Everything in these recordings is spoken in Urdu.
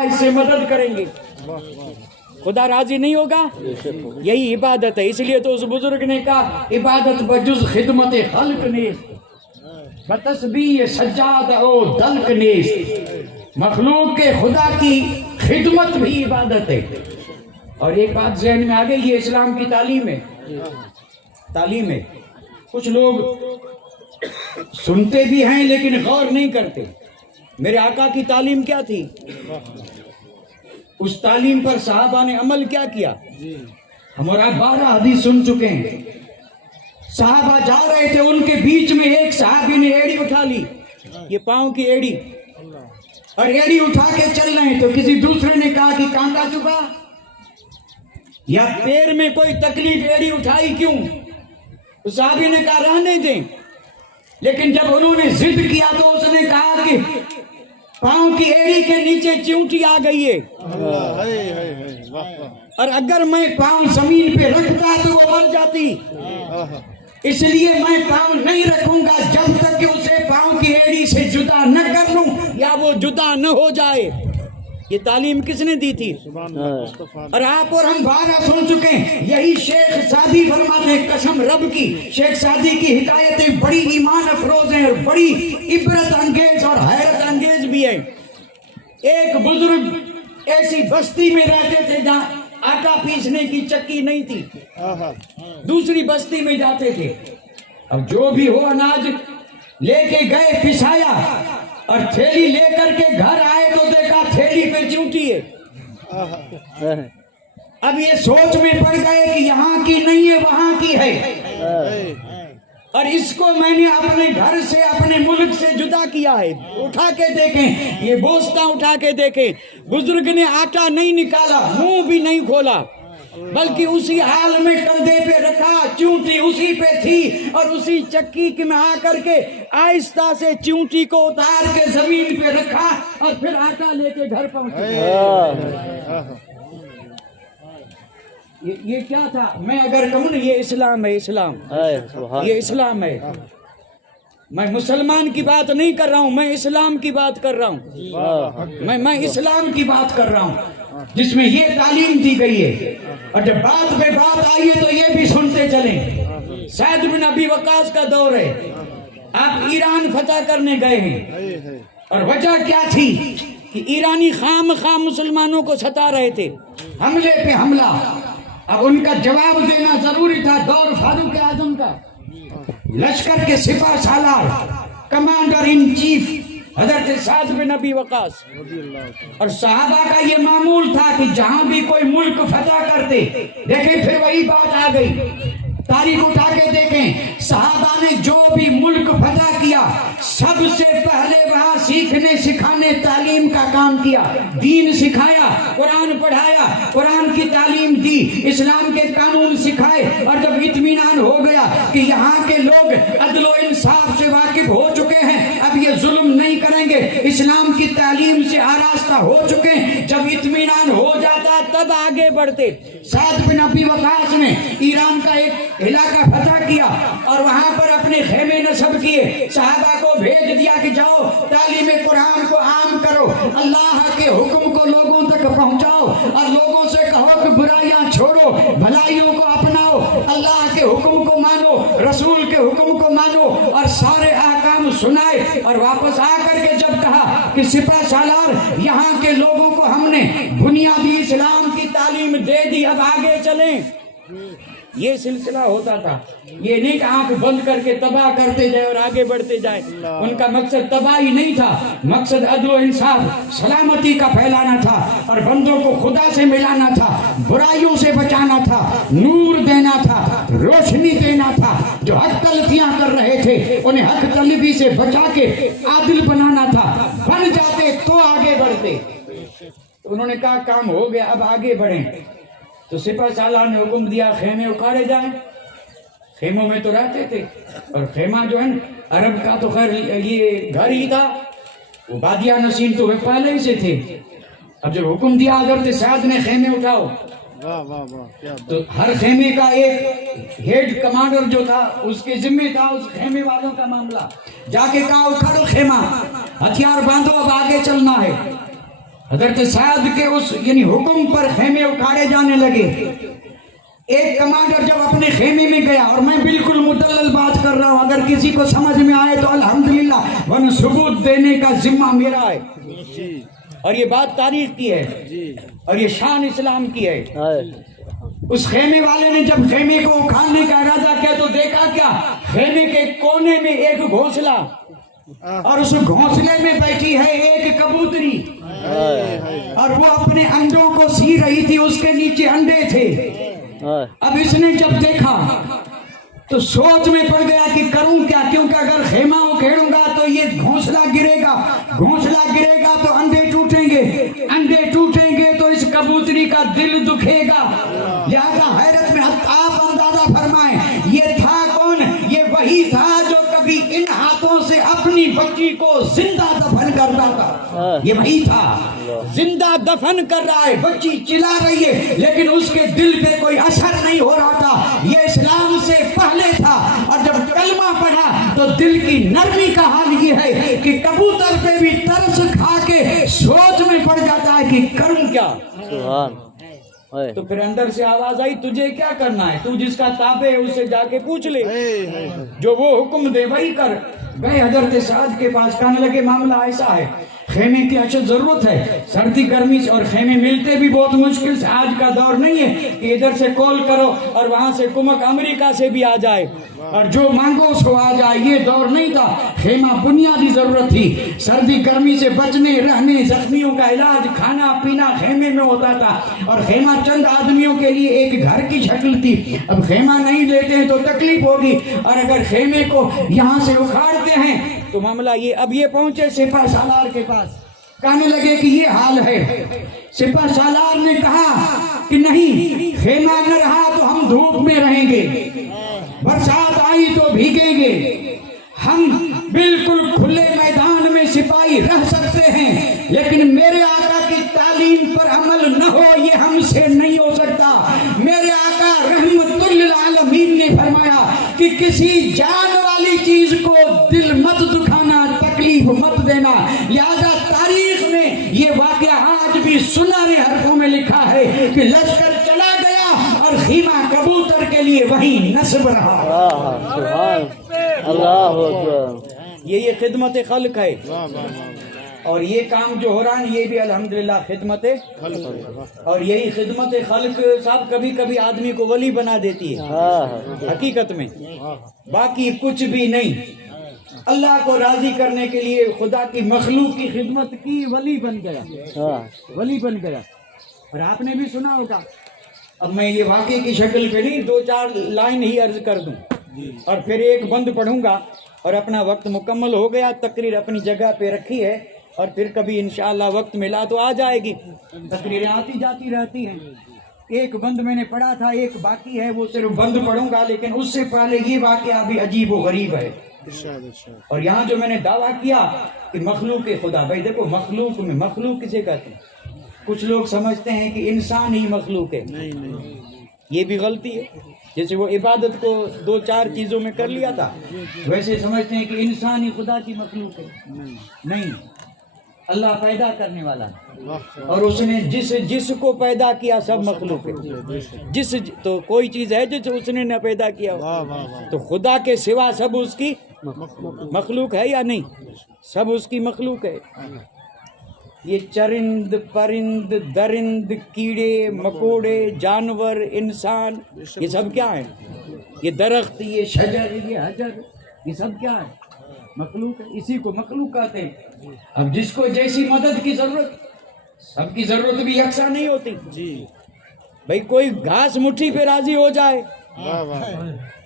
اس سے مدد کریں گے، خدا راضی نہیں ہوگا؟ یہی عبادت ہے۔ اس لیے تو اس بزرگ نے کہا عبادت بجز خدمت خلق نیست، بتسبیح سجاد او دلق نیست، مخلوق کے خدا کی خدمت بھی عبادت ہے۔ اور ایک بات ذہن میں آ گئی، یہ اسلام کی تعلیم ہے، تعلیم ہے۔ کچھ لوگ سنتے بھی ہیں لیکن غور نہیں کرتے۔ میرے آقا کی تعلیم کیا تھی؟ اس تعلیم پر صحابہ نے عمل کیا کیا؟ ہم اور آپ 12 حدیث سن چکے ہیں۔ صحابہ جا رہے تھے، ان کے بیچ میں ایک صحابی نے ایڑی اٹھا لی، یہ پاؤں کی ایڑی، اور ایڑی اٹھا کے چل رہے ہیں تو کسی دوسرے نے کہا کہ کانٹا چبھا یا پیر میں کوئی تکلیف، ایڑی اٹھائی کیوں؟ اس صحابی نے کہا رہنے دیں، لیکن جب انہوں نے ضد کیا تو اس نے کہا کہ پاؤں کی ایڑی کے نیچے چیونٹی آ گئی ہے، اور اگر میں پاؤں زمین پہ رکھتا تو وہ مر جاتی، اس لیے میں پاؤں نہیں رکھوں گا جب تک کہ اسے پاؤں کی ایڑی سے جدا نہ کر لوں یا وہ جدا نہ ہو جائے۔ یہ تعلیم کس نے دی تھی؟ اور آپ اور ہم 12 سن چکے ہیں۔ یہی شیخ سعدی فرماتے ہیں، قسم رب کی، شیخ سعدی کی حکایتیں بڑی ایمان افروز ہیں اور بڑی عبرت انگیز اور حیرت انگیز بھی ہیں۔ ایک بزرگ ایسی بستی میں رہتے تھے جہاں آٹا پیسنے کی چکی نہیں تھی، دوسری بستی میں جاتے تھے، اب جو بھی ہو اناج لے کے گئے، پسایا اور تھیلی لے کر کے گھر آئے تو دیکھا تھیلی پہ چیونٹی ہے۔ اب یہ سوچ میں پڑ گئے کہ یہاں کی نہیں ہے، وہاں کی ہے، اور اس کو میں نے اپنے گھر سے، اپنے ملک سے جدا کیا ہے۔ اٹھا کے دیکھیں، یہ بوستا اٹھا کے دیکھیں، بزرگ نے آٹا نہیں نکالا، منہ بھی نہیں کھولا، بلکہ اسی حال میں کندھے پہ رکھا، چیونٹی اسی پہ تھی، اور اسی چکی میں آ کر کے آہستہ سے چیونٹی کو اتار کے زمین پہ رکھا اور پھر آٹا لے کے گھر پہنچا۔ یہ کیا تھا؟ میں اگر کہوں نا یہ اسلام ہے، اسلام، یہ اسلام ہے۔ میں مسلمان کی بات نہیں کر رہا ہوں، میں اسلام کی بات کر رہا ہوں، میں اسلام کی بات کر رہا ہوں جس میں یہ تعلیم دی گئی ہے۔ اور جب بات پہ بات آئی ہے تو یہ بھی سنتے چلیں۔ سعد بن ابی وقاص کا دور ہے، آپ ایران فتح کرنے گئے ہیں، اور وجہ کیا تھی کہ ایرانی خام مسلمانوں کو ستا رہے تھے، حملے پہ حملہ۔ اب ان کا جواب دینا ضروری تھا۔ دور فاروق اعظم کا، لشکر کے سپہ سالار، کمانڈر ان چیف حضرت سعد بن ابی وقاص، اور صحابہ کا یہ معمول تھا کہ جہاں بھی کوئی ملک فتح کرتے، دیکھیں پھر وہی بات آ گئی، تاریخ اٹھا کے دیکھیں، صحابہ نے جو بھی ملک فتح کیا سب سے پہلے وہاں سیکھنے سکھانے تعلیم کا کام کیا، دین سکھایا، قرآن پڑھایا، قرآن کی تعلیم دی، اسلام کے قانون سکھائے، اور جب اطمینان ہو گیا کہ یہاں کے لوگ عدل و انصاف سے واقف ہو چکے ہیں، اب یہ ظلم نہیں کریں گے، اسلام کی تعلیم سے آراستہ ہو چکے ہیں، جب اطمینان ہو جاتا تب آگے بڑھتے۔ سعد بن ابی وقاص نے ایران کا ایک علاقہ فتح کیا اور وہاں پر اپنے خیمے نصب کیے، صحابہ کو بھیج دیا کہ جاؤ تعلیم قرآن کو عام کرو، اللہ کے حکم کو لوگوں تک پہنچاؤ، اور لوگوں سے کہو کہ برائیاں چھوڑو، بھلائیوں کو اپناؤ، اللہ کے حکم کو مانو، رسول کے حکم کو مانو، اور سارے احکام سنائے۔ اور واپس آ کر کے جب کہا کہ سپہ سالار یہاں کے لوگوں کو ہم نے بنیادی اسلام کی تعلیم دے دی، اب آگے چلیں، یہ سلسلہ ہوتا تھا۔ یہ نہیں کہ آنکھ بند کر کے تباہ کرتے جائے اور آگے بڑھتے جائیں، ان کا مقصد تباہی نہیں تھا، مقصد عدل و انصاف سلامتی کا پھیلانا تھا، اور بندوں کو خدا سے ملانا تھا، برائیوں سے بچانا تھا، نور دینا تھا، روشنی دینا تھا۔ جو حق تلفیاں کر رہے تھے انہیں حق تلفی سے بچا کے عادل بنانا تھا، بن جاتے تو آگے بڑھتے۔ تو انہوں نے کہا کام ہو گیا، اب آگے بڑھیں۔ تو سپہ سالار نے حکم دیا خیمے اکھاڑے جائیں۔ خیموں میں تو رہتے تھے، اور خیمہ جو ہے عرب کا تو خیر یہ گھر ہی تھا، وہ بادیہ نشین تو وہ پہلے ہی سے تھے۔ اب جب حکم دیا حضرت سعد نے خیمے اٹھاؤ، تو ہر خیمے کا ایک ہیڈ کمانڈر جو تھا اس کے ذمہ تھا اس خیمے والوں کا معاملہ، جا کے کہا اکھاڑو خیمہ، ہتھیار باندھو، اب آگے چلنا ہے۔ حضرت سعد کے اس یعنی حکم پر خیمے اکھاڑے جانے لگے. ایک کمانڈر جب اپنے خیمے میں گیا، اور میں بالکل مدلل بات کر رہا ہوں، اگر کسی کو سمجھ میں آئے تو الحمدللہ، ورنہ ثبوت دینے کا ذمہ میرا ہے. اور یہ بات تاریخ کی ہے اور یہ شان اسلام کی ہے. اس خیمے والے نے جب خیمے کو اکھاڑنے کا ارادہ کیا تو دیکھا کیا، خیمے کے کونے میں ایک گھونسلہ، اور اس گھونسلے میں بیٹھی ہے ایک کبوتری، اور وہ اپنے انڈوں کو سی رہی تھی، اس کے نیچے انڈے تھے. اب اس نے جب دیکھا تو سوچ میں پڑ گیا کہ کروں کیا، کیونکہ اگر خیمہ اکھیڑوں گا تو یہ گھونسلہ گرے گا، گھونسلہ گرے گا تو انڈے ٹوٹیں گے، انڈے ٹوٹیں گے تو اس کبوتری کا دل دکھے گا. لہذا حیرت میں آپ اندازہ فرمائیں یہ تھا کون؟ یہ وہی تھا جو کبھی ان ہاتھوں سے اپنی بچی کو زندہ دفن کرتا تھا. یہ وہی تھا، زندہ دفن کر رہا ہے، بچی چلا رہی ہے لیکن اس کے دل پہ کوئی اثر نہیں ہو رہا تھا. یہ اسلام سے پہلے تھا، اور جب کلمہ پڑھا تو دل کی نرمی کا حال یہ ہے کہ کبوتر پہ بھی ترس کھا کے سوچ میں پڑ جاتا ہے کہ کروں کیا. تو پھر اندر سے آواز آئی، تجھے کیا کرنا ہے، تو جس کا تابع ہے اس سے جا کے پوچھ لے، جو وہ حکم دے وہی کر. گئے حضرت سعد کے پاس، کہنے لگے معاملہ ایسا ہے، خیمے کی اشد ضرورت ہے، سردی گرمی سے، اور خیمے ملتے بھی بہت مشکل سے. آج کا دور نہیں ہے کہ ادھر سے کال کرو اور وہاں سے کمک امریکہ سے بھی آ جائے اور جو مانگو اس کو آ جائے. یہ دور نہیں تھا. خیمہ بنیادی ضرورت تھی. سردی گرمی سے بچنے، رہنے، زخمیوں کا علاج، کھانا پینا خیمے میں ہوتا تھا. اور خیمہ چند آدمیوں کے لیے ایک گھر کی شکل تھی. اب خیمہ نہیں لیتے ہیں تو تکلیف ہوگی، اور اگر خیمے کو یہاں سے اکھاڑتے ہیں تو معاملہ یہ. اب یہ پہنچے سپہ سالار کے پاس، کہنے لگے کہ یہ حال ہے. سپہ سالار نے کہا کہ نہیں، خیمہ نہ رہا تو ہم دھوپ میں رہیں گے، برسات آئی تو بھیگیں گے. ہم بالکل کھلے میدان میں سپاہی رہ سکتے ہیں، لیکن میرے آقا کی تعلیم پر عمل نہ ہو یہ ہم سے نہیں ہو سکتا. میرے آقا رحمت للعالمین نے فرمایا کہ کسی جان والی چیز کو دل مت دکھانا، تکلیف مت دینا. لہذا تاریخ میں یہ واقعہ آج بھی سنہرے حرفوں میں لکھا ہے کہ لشکر چلا گیا اور خیمہ کبوتر کے لیے وہیں نصب رہا. یہ خدمت خلق ہے. اور یہ کام جو ہو رہا ہے یہ بھی الحمدللہ خدمت خلق. اور یہی خدمت خلق صاحب کبھی کبھی آدمی کو ولی بنا دیتی ہے حقیقت میں، باقی کچھ بھی نہیں. اللہ کو راضی کرنے کے لیے خدا کی مخلوق کی خدمت کی، ولی بن گیا، ولی بن گیا. اور آپ نے بھی سنا ہوگا. اب میں یہ واقعے کی شکل پہ نہیں، 2-4 لائن ہی عرض کر دوں اور پھر ایک بند پڑھوں گا اور اپنا وقت مکمل ہو گیا. تقریر اپنی جگہ پہ رکھی ہے اور پھر کبھی انشاءاللہ وقت ملا تو آ جائے گی. تقریریں آتی جاتی رہتی ہیں. ایک بند میں نے پڑھا تھا، ایک باقی ہے، وہ صرف بند پڑھوں گا. لیکن اس سے پہلے یہ واقعہ بھی عجیب و غریب ہے. اور یہاں جو میں نے دعویٰ کیا کہ مخلوق خدا، بھائی دیکھو مخلوق میں مخلوق کسے کہتے ہیں؟ کچھ لوگ سمجھتے ہیں کہ انسان ہی مخلوق ہے. یہ بھی غلطی ہے. جیسے وہ عبادت کو 2-4 چیزوں میں کر لیا تھا، ویسے سمجھتے ہیں کہ انسان ہی خدا کی مخلوق ہے. نہیں، اللہ پیدا کرنے والا ہے، اور اس نے جس کو پیدا کیا سب مخلوق ہے. تو کوئی چیز ہے جو اس نے نہ پیدا کیا ہو، تو خدا کے سوا سب اس کی مخلوق ہے یا نہیں؟ سب اس کی مخلوق ہے. یہ چرند، پرند، درند، کیڑے مکوڑے، جانور، انسان، یہ سب کیا ہے؟ یہ درخت، یہ شجر، یہ حجر، یہ سب کیا ہے؟ مخلوق ہے. اسی کو مخلوق کہتے ہیں. اب جس کو جیسی مدد کی ضرورت، سب کی ضرورت بھی یکساں نہیں ہوتی. بھئی کوئی گھاس مٹھی پہ راضی ہو جائے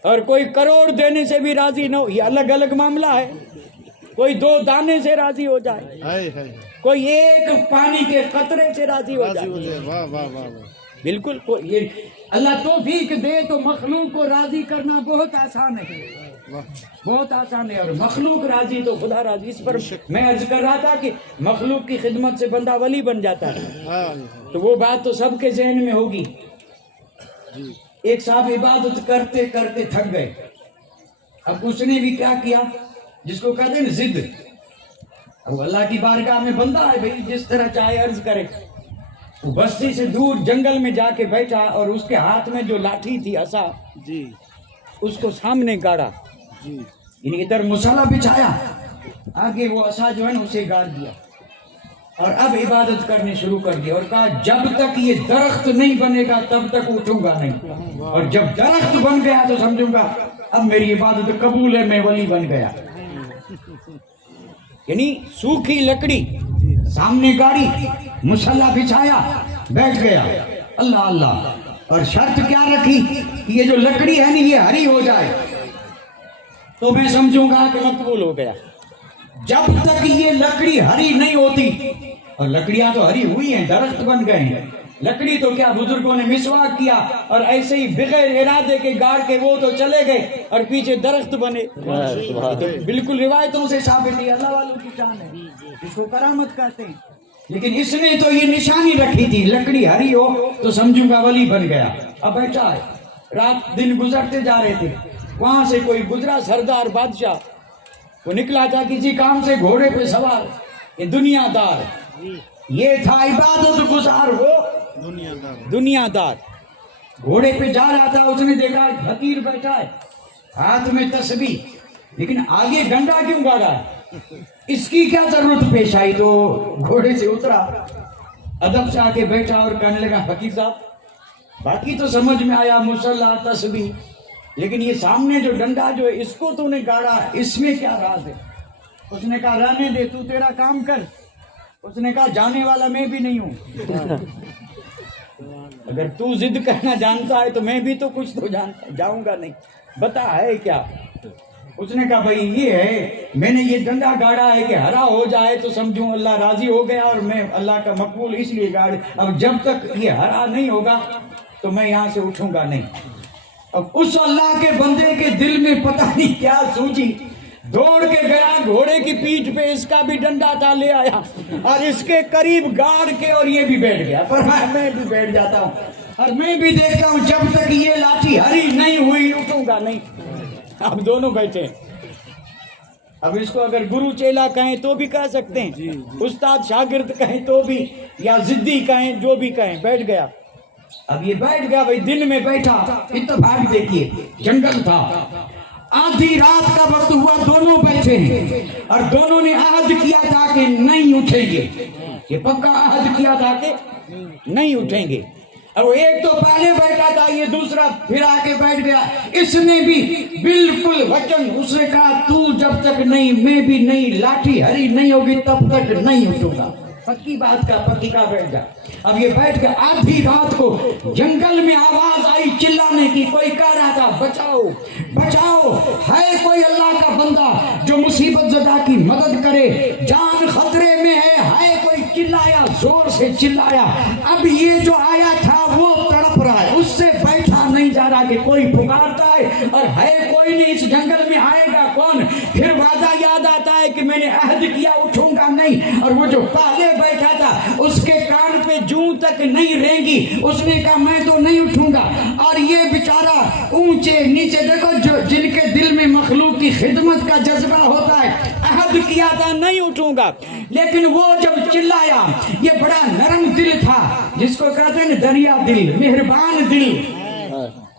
اور کوئی کروڑ دینے سے بھی راضی نہ ہو، یہ الگ الگ معاملہ ہے. کوئی 2 دانے سے راضی ہو جائے، کوئی ایک پانی کے قطرے سے راضی ہو جائے. بالکل یہ اللہ توفیق دے تو مخلوق کو راضی کرنا بہت آسان ہے، بہت آسان ہے. اور مخلوق راضی تو خدا راضی. اس پر میں عرض کر رہا تھا کہ مخلوق کی خدمت سے بندہ ولی بن جاتا ہے، تو وہ بات تو سب کے ذہن میں ہوگی. ایک صاحب عبادت کرتے کرتے تھک گئے. اب اس نے بھی کیا کیا، جس کو کہتے ہیں ضد. اب اللہ کی بارگاہ میں بندہ ہے بھائی، جس طرح چاہے عرض کرے. وہ بستی سے دور جنگل میں جا کے بیٹھا اور اس کے ہاتھ میں جو لاٹھی تھی عصا جی اس کو سامنے گاڑا، جی یعنی ادھر مصالہ بچھایا، آگے وہ عصا جو ہے نا اسے گاڑ دیا اور اب عبادت کرنے شروع کر دیا اور کہا جب تک یہ درخت نہیں بنے گا تب تک اٹھوں گا نہیں، اور جب درخت بن گیا تو سمجھوں گا اب میری عبادت قبول ہے، میں ولی بن گیا. یعنی سوکھی لکڑی سامنے گاڑی، مصلا بچھایا، بیٹھ گیا، اللہ اللہ. اور شرط کیا رکھی کہ یہ جو لکڑی ہے نا یہ ہری ہو جائے تو میں سمجھوں گا کہ مقبول ہو گیا. جب تک یہ لکڑی ہری نہیں ہوتی، اور لکڑیاں تو ہری ہوئی ہیں، درخت بن گئے ہیں، لکڑی تو کیا بزرگوں نے مسواک کیا اور ایسے ہی بغیر ارادے کے گاڑ کے وہ تو چلے گئے اور پیچھے درخت بنے. تو بالکل روایتوں سے ثابت ہے، اللہ والوں کی شان ہے، اس کو کرامت کہتے ہیں. لیکن اس نے تو یہ نشانی رکھی تھی لکڑی ہری ہو تو سمجھوں گا ولی بن گیا. اب بیٹھا ہے، رات دن گزرتے جا رہے تھے، وہاں سے کوئی گزرا سردار بادشاہ، وہ نکلا تھا کسی کام سے گھوڑے پہ سوار، یہ دنیا دار، یہ تھا عبادت گزار، وہ دنیا دار گھوڑے پہ جا رہا تھا. اس نے دیکھا فقیر بیٹھا ہے، ہاتھ میں تسبیح، لیکن آگے ڈنڈا کیوں گاڑا ہے، اس کی کیا ضرورت پیش آئی. تو گھوڑے سے اترا، ادب سے آ کے بیٹھا اور کہنے لگا فقیر صاحب باقی تو سمجھ میں آیا مصلا تسبیح، لیکن یہ سامنے جو ڈنڈا جو ہے اس کو تو نے گاڑا، اس میں کیا راز ہے. اس نے کہا رہنے دے، تو تیرا کام کر. اس نے کہا جانے والا میں بھی نہیں ہوں، اگر تو ضد کرنا جانتا ہے تو میں بھی تو کچھ تو جانتا، جاؤں گا نہیں، بتا ہے کیا. اس نے کہا بھائی یہ ہے، میں نے یہ ڈنڈا گاڑا ہے کہ ہرا ہو جائے تو سمجھوں اللہ راضی ہو گیا اور میں اللہ کا مقبول اس لیے گاڑ، اب جب تک یہ ہرا نہیں ہوگا تو میں یہاں سے اٹھوں گا نہیں. اب اس اللہ کے بندے کے دل میں پتہ نہیں کیا سوچی، دوڑ کے گیا گھوڑے کی پیٹھ پہ، اس کا بھی ڈنڈا تھا لے آیا اور اس کے قریب گاڑ کے اور یہ بھی بیٹھ گیا. پر میں بھی بیٹھ جاتا ہوں اور میں بھی دیکھتا ہوں جب تک یہ لاٹھی ہری نہیں ہوئی اٹھوں گا نہیں. اب دونوں بیٹھے، اب اس کو اگر گرو چیلا کہیں تو بھی کہہ سکتے ہیں، استاد شاگرد کہیں تو بھی، یا ضدی کہیں، جو بھی کہیں. بیٹھ گیا. اب یہ بیٹھ گیا بھائی، دن میں بیٹھا، اتفاق دیکھیے جنگل تھا، آدھی رات کا وقت ہوا، دونوں بیٹھے ہیں اور دونوں نے عہد کیا تھا کہ نہیں اٹھیں گے، یہ پکا عہد کیا تھا کہ نہیں اٹھیں گے. اب ایک تو پہلے بیٹھا تھا، یہ دوسرا پھر آ کے بیٹھ گیا. اس نے بھی بالکل وچن، اس نے کہا تو جب تک نہیں، میں بھی نہیں، لاٹھی ہری نہیں ہوگی تب تک نہیں اٹھوں گا. پکی بات کا پکی کا بیٹھ جا. اب یہ بیٹھ کے آدھی رات کو جنگل میں آواز آئی چلانے کی، کوئی کہہ رہا تھا بچاؤ بچاؤ، ہے کوئی اللہ کا بندہ جو مصیبت زدہ کی مدد کرے، جان خطرے میں ہے کوئی. چلایا، زور سے چلایا. اب یہ جو آیا تھا وہ تڑپ رہا ہے، اس سے بیٹھا نہیں جا رہا کہ کوئی پکارتا ہے اور ہے کوئی نہیں، اس جنگل میں آئے گا کون. پھر وعدہ یاد آتا ہے کہ میں نے عہد کیا اٹھوں گا نہیں، اور وہ جو پہلے بیٹھا تھا اس کے کان پہ جوں تک نہیں رینگی، اس نے کہا میں تو نہیں اٹھوں گا. اور یہ بیچارہ اونچے نیچے دیکھو، جو جن کے دل میں مخلوق کی خدمت کا جذبہ ہوتا ہے، عہد کیا تھا نہیں اٹھوں گا، لیکن وہ جب چلایا، یہ بڑا نرم دل تھا، جس کو کہتے ہیں دریا دل، مہربان دل.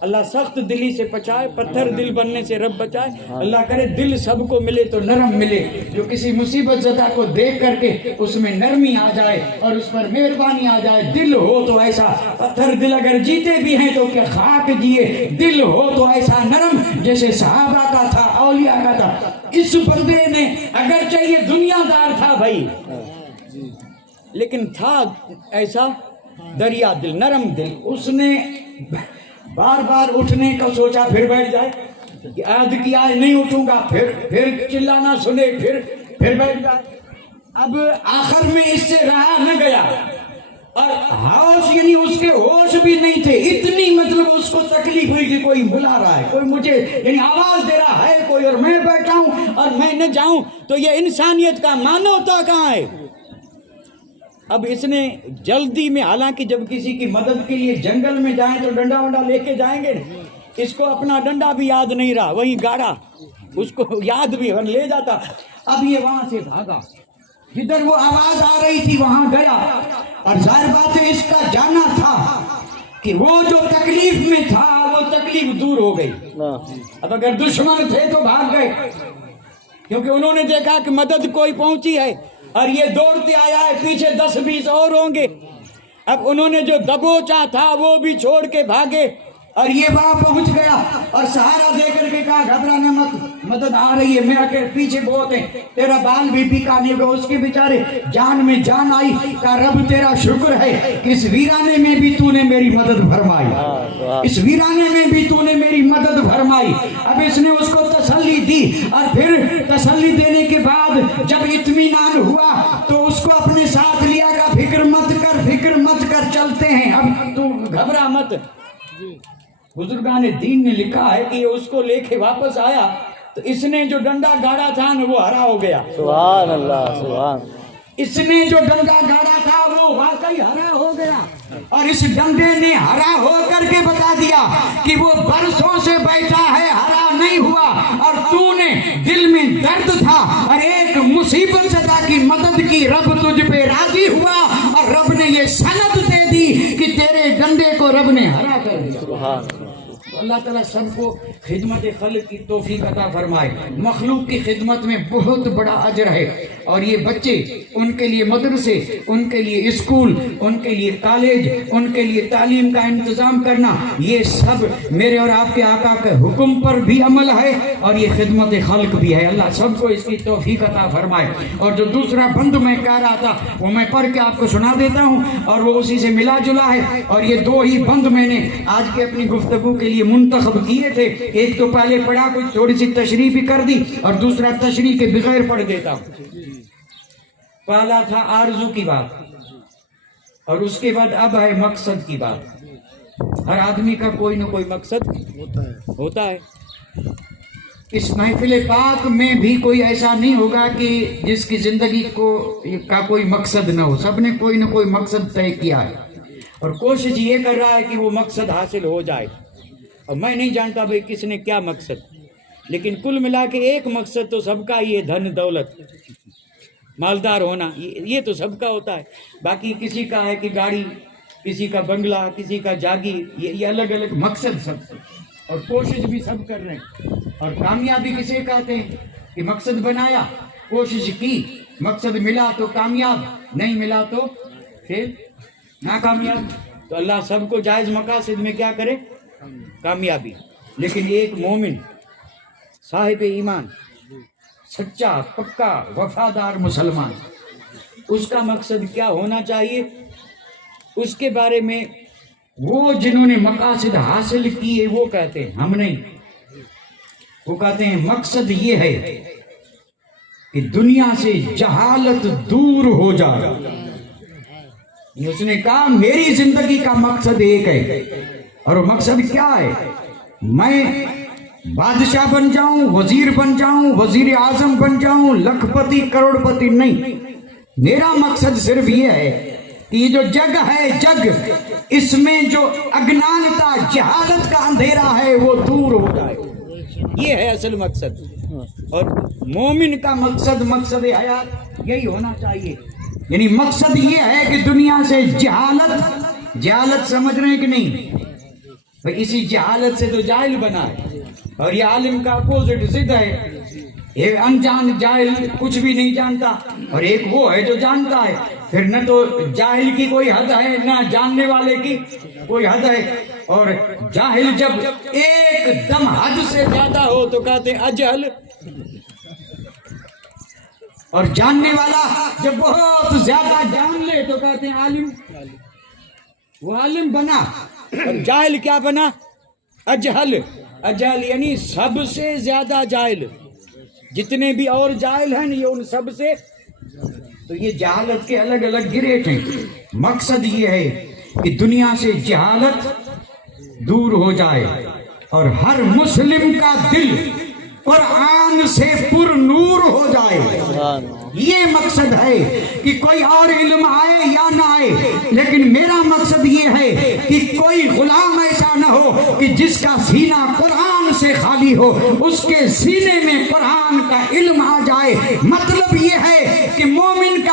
اللہ سخت دلی سے بچائے، پتھر دل بننے سے رب بچائے. اللہ کرے دل سب کو ملے تو نرم ملے، جو کسی مصیبت زدہ کو دیکھ کر کے اس میں نرمی آ جائے اور اس پر مہربانی آ جائے. دل ہو تو ایسا، پتھر دل اگر جیتے بھی ہیں تو کہ خاک جیے، دل ہو تو ایسا نرم جیسے صحابہ کا تھا، اولیاء کا تھا. اس بندے نے اگرچہ یہ دنیا دار تھا بھائی، لیکن تھا ایسا دریا دل، نرم دل. اس نے بار بار اٹھنے کا سوچا، پھر بیٹھ جائے، عہد کیا ہے نہیں اٹھوں گا، پھر چلانا سنے، پھر بیٹھ جائے. اب آخر میں اس سے رہا نہ گیا اور ہوش، یعنی اس کے ہوش بھی نہیں تھے. اتنی مطلب اس کو تکلیف ہوئی کہ کوئی بلا رہا ہے، کوئی مجھے یعنی آواز دے رہا ہے کوئی، اور میں بیٹھا ہوں اور میں نہ جاؤں تو یہ انسانیت کا مانوتا کہاں ہے. اب اس نے جلدی میں، حالانکہ جب کسی کی مدد کے لیے جنگل میں جائیں تو ڈنڈا ونڈا لے کے جائیں گے، اس کو اپنا ڈنڈا بھی یاد نہیں رہا، وہیں گاڑا، اس کو یاد بھی لے جاتا. اب یہ وہاں سے بھاگا جدھر وہ آواز آ رہی تھی وہاں گیا، اور ظاہر بات ہے اس کا جانا تھا کہ وہ جو تکلیف میں تھا وہ تکلیف دور ہو گئی۔ اب اگر دشمن تھے تو بھاگ گئے، کیونکہ انہوں نے دیکھا کہ مدد کوئی پہنچی ہے اور یہ دوڑتے آیا ہے، پیچھے 10-20 اور ہوں گے۔ اب انہوں نے جو دبوچا تھا وہ بھی چھوڑ کے بھاگے، اور یہ وہاں پہنچ گیا اور سہارا دے کر کے کہا گھبرانا مت، مدد آ رہی ہے، میرا کہ پیچھے بہت ہے، تیرا بال بھی پیکا نہیں ہوگا۔ اس کے بیچارے جان میں جان آئی، کہا رب تیرا شکر ہے کہ اس ویرانے میں بھی تو نے میری مدد فرمائی، اس ویرانے میں بھی تو نے میری مدد فرمائی۔ اب اس نے اس کو تسلی دی، اور پھر تسلی دینے کے بعد جب اطمینان ہوا تو اس کو اپنے ساتھ لیا کہ فکر مت کر چلتے ہیں، اب تو گھبرا مت۔ بزرگان دین نے لکھا ہے کہ اس کو لے کے واپس آیا تو اس نے جو ڈنڈا گاڑا تھا نا وہ ہرا ہو گیا۔ سبحان اللہ، سبحان۔ اس نے جو ڈنڈا گاڑا تھا وہ واقعی ہرا ہو گیا، اور اس ڈنڈے نے ہرا ہو کر کے بتا دیا کہ وہ برسوں سے بیٹھا ہے، ہرا نہیں ہوا، اور تو نے دل میں درد تھا اور ایک مصیبت صدا کی مدد کی، رب تجھ پہ راضی ہوا اور رب نے یہ سند دے دی کہ تیرے ڈنڈے کو رب نے ہرا کر دیا۔ سبحان اللہ تعالیٰ سب کو خدمت خلق کی توفیق عطا فرمائے۔ مخلوق کی خدمت میں بہت بڑا اجر ہے، اور یہ بچے، ان کے لیے مدرسے، ان کے لیے اسکول، ان کے لیے کالج، ان کے لیے تعلیم کا انتظام کرنا، یہ سب میرے اور آپ کے آقا کے حکم پر بھی عمل ہے، اور یہ خدمت خلق بھی ہے۔ اللہ سب کو اس کی توفیق عطا فرمائے۔ اور جو دوسرا بند میں کہہ رہا تھا وہ میں پڑھ کے آپ کو سنا دیتا ہوں، اور وہ اسی سے ملا جلا ہے، اور یہ دو ہی بند میں نے آج کے اپنی گفتگو کے لیے منتخب کیے تھے۔ ایک تو پہلے پڑھا، کچھ تھوڑی سی تشریح بھی کر دی، اور دوسرا تشریح کے بغیر پڑھ دیتا ہوں۔ پہلا تھا آرزو کی بات، اور اس کے بعد اب ہے مقصد کی بات۔ ہر آدمی کا کوئی نہ کوئی مقصد ہوتا ہے۔ اس محفل پاک میں بھی کوئی ایسا نہیں ہوگا کہ جس کی زندگی کا کوئی مقصد نہ ہو، سب نے کوئی نہ کوئی مقصد طے کیا ہے، اور کوشش یہ کر رہا ہے کہ وہ مقصد حاصل ہو جائے۔ اور میں نہیں جانتا بھئی کس نے کیا مقصد، لیکن کل ملا کے ایک مقصد تو سب کا ہی ہے، دھن دولت، مالدار ہونا، یہ تو سب کا ہوتا ہے۔ باقی کسی کا ہے کہ گاڑی، کسی کا بنگلہ، کسی کا جاگیر، یہ الگ الگ مقصد سب سے، اور کوشش بھی سب کر رہے ہیں۔ اور کامیابی کسے کہتے ہیں کہ مقصد بنایا، کوشش کی، مقصد ملا تو کامیاب، نہیں ملا تو پھر ناکامیاب۔ تو اللہ سب کو جائز مقاصد میں کیا کرے، کامیابی۔ لیکن ایک مومن، صاحب ایمان، سچا پکا وفادار مسلمان، اس کا مقصد کیا ہونا چاہیے، اس کے بارے میں وہ جنہوں نے مقاصد حاصل کیے وہ کہتے ہیں، ہم نہیں، وہ کہتے ہیں مقصد یہ ہے کہ دنیا سے جہالت دور ہو جائے۔ اس نے کہا میری زندگی کا مقصد ایک ہے، اور وہ مقصد کیا ہے، میں بادشاہ بن جاؤں، وزیر بن جاؤں، وزیر اعظم بن جاؤں، لکھ پتی کروڑ پتی نہیں، میرا مقصد صرف یہ ہے کہ یہ جو جگ ہے، جگ، اس میں جو اگنانتا، جہالت کا اندھیرا ہے وہ دور ہو جائے، یہ ہے اصل مقصد۔ اور مومن کا مقصد حیات یہی ہونا چاہیے، یعنی مقصد یہ ہے کہ دنیا سے جہالت سمجھ رہے ہیں کہ نہیں، اسی جہالت سے تو جاہل بنا ہے، اور یہ عالم کا اپوزٹ ضد ہے۔ ایک انجان جاہل کچھ بھی نہیں جانتا، اور ایک وہ ہے جو جانتا ہے۔ پھر نہ تو جاہل کی کوئی حد ہے، نہ جاننے والے کی کوئی حد ہے، اور جاہل جب ایک دم حد سے زیادہ ہو تو کہتے ہیں اجہل، اور جاننے والا جب بہت زیادہ جان لے تو کہتے ہیں عالم۔ وہ عالم بنا، اور جاہل کیا بنا، اجہل۔ اجہل یعنی سب سے زیادہ جاہل، جتنے بھی اور جاہل ہیں یہ ان سب سے۔ تو یہ جہالت کے الگ الگ گریڈ ہیں۔ مقصد یہ ہے کہ دنیا سے جہالت دور ہو جائے، اور ہر مسلم کا دل قرآن سے پر نور ہو جائے۔ یہ مقصد ہے کہ کوئی اور علم آئے یا نہ آئے، لیکن میرا مقصد یہ ہے کہ کوئی غلام ایسا نہ ہو کہ جس کا سینہ قرآن سے خالی ہو، اس کے سینے میں قرآن کا علم آ جائے۔ مطلب یہ ہے کہ مومن کا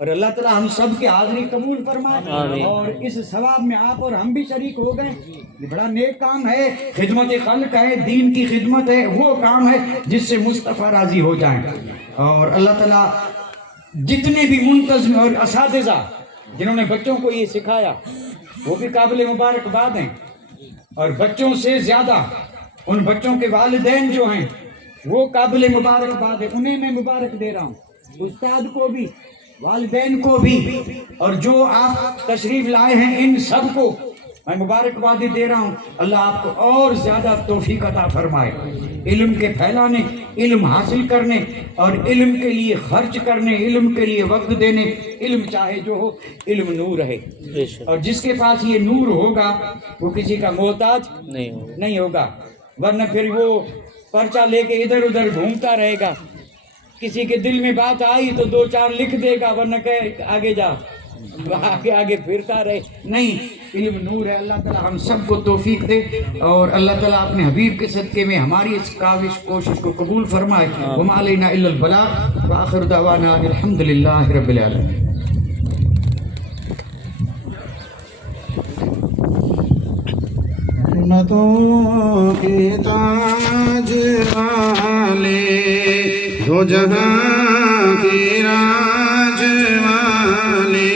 اور اللہ تعالیٰ ہم سب کی حاضری قبول فرمائے اور اس ثواب میں آپ اور ہم بھی شریک ہو گئے. یہ بڑا نیک کام ہے, خدمت خلق ہے, دین کی خدمت ہے, وہ کام ہے جس سے مصطفیٰ راضی ہو جائیں. اور اللہ تعالیٰ جتنے بھی منتظم اور اساتذہ جنہوں نے بچوں کو یہ سکھایا وہ بھی قابل مبارکباد ہیں, اور بچوں سے زیادہ ان بچوں کے والدین جو ہیں وہ قابل مبارکباد ہے. انہیں میں مبارک دے رہا ہوں, استاد کو بھی, والدین کو بھی, اور جو آپ تشریف لائے ہیں ان سب کو میں مبارکباد دے رہا ہوں. اللہ آپ کو اور زیادہ توفیق عطا فرمائے علم کے پھیلانے, علم حاصل کرنے اور علم کے لیے خرچ کرنے, علم کے لیے وقت دینے. علم چاہے جو ہو, علم نور ہے, اور جس کے پاس یہ نور ہوگا وہ کسی کا محتاج نہیں ہوگا, ورنہ پھر وہ پرچہ لے کے ادھر ادھر گھومتا رہے گا. کسی کے دل میں بات آئی تو 2-4 لکھ دے گا, ورنہ کہ آگے جا, آگے آگے پھرتا رہے. نہیں, علم نور ہے. اللہ تعالیٰ ہم سب کو توفیق دے, اور اللہ تعالیٰ اپنے حبیب کے صدقے میں ہماری اس کاوش کوشش کو قبول فرمائے. وما علینا الا البلاغ وآخر دعوانا الحمدللہ رب العالمین. رحمتوں کے تاج والے, دو جہاں کے راج والے,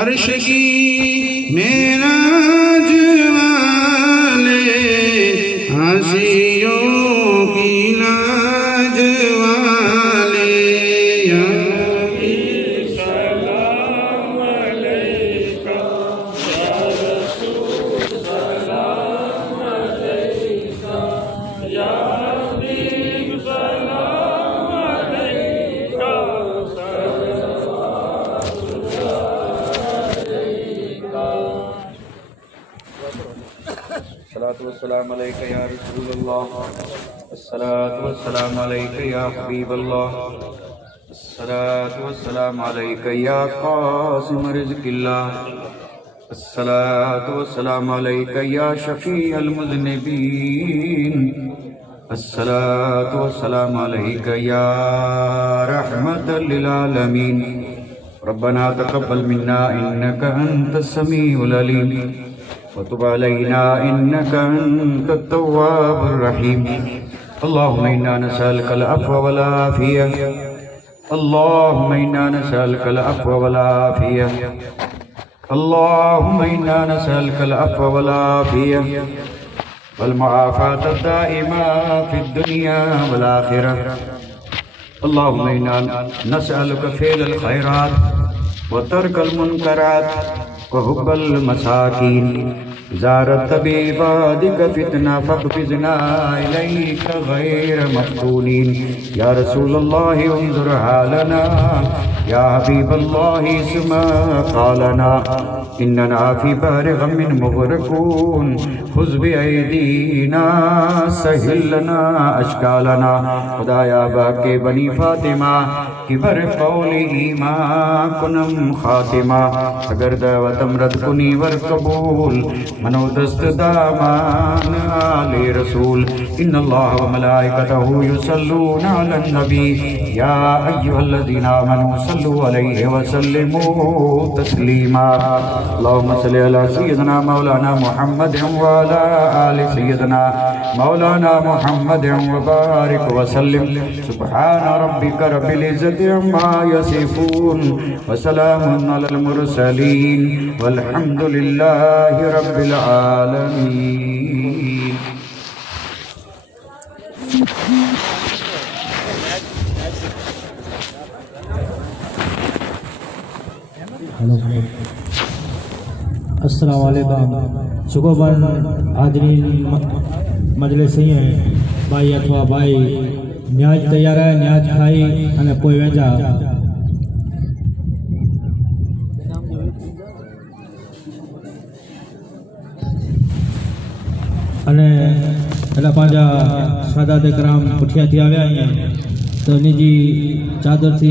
عرش کی معراج والے, عاصیوں کی لاج والے, یا نبی سلام علیکہ, یا رسول سلام علیکہ, یا حبیب سلام علیکہ, الصلاة والسلام عليك يا رسول الله, الصلاة والسلام عليك يا حبيب الله, الصلاة والسلام عليك يا قاسم رزق الله, الصلاة والسلام عليك يا شفيع المذنبين, الصلاة والسلام عليك يا رحمة للعالمين. ربنا تقبل منا إنك أنت السميع العليم, وتب علينا إنك أنت التواب الرحيم. اللهم إنا نسألك العفو والعافية, اللهم إنا نسألك العفو والعافية, اللهم إنا نسألك العفو والعافية والمعافاة الدائمة في الدنيا والآخرة. اللهم إنا نسألك فعل الخيرات وترك المنكرات وحب المساكين. زارت بعبادك فتنة فاقبضنا إليك غير مفتونين. يا رسول الله انظر حالنا, يا حبيب الله اسمع قالنا, إننا في بحر غم مغرقون, خذ بأيدينا سهل لنا أشكالنا. خدایا باقی بنی فاطمہ کی بر قول ایمان کنم خاتمہ, اگر دعوتم رد کنی ور قبول, منو دست دامان آل رسول. ان اللہ و ملائکتہ یصلون علی النبی, یا ایہا الذین آمنوا صلوا علیہ وسلموا تسلیما. اللہم صلی علی سیدنا مولانا محمد وعلی آل سیدنا مولانا محمد وبارک وسلم. سبحان ربک رب العزت عما یصفون, وسلام علی المرسلین, والحمد للہ رب العالمین. السلام علیکم. شکوبر حاضرین مجلس ہیں بھائی اٹھوا بھائی نیاز تیار ہے, نیاز کھائی અને પોઈ વેજા. અને એલા પાંજા સાદાત کرام પુઠિયા થી આવ્યા અહીંયા, તો એની જી ચાદર થી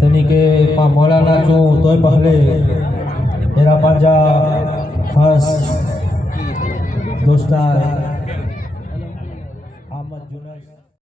تنی کے پا مولانا چوں توئے پہلے میرا پانجا خاص دوستار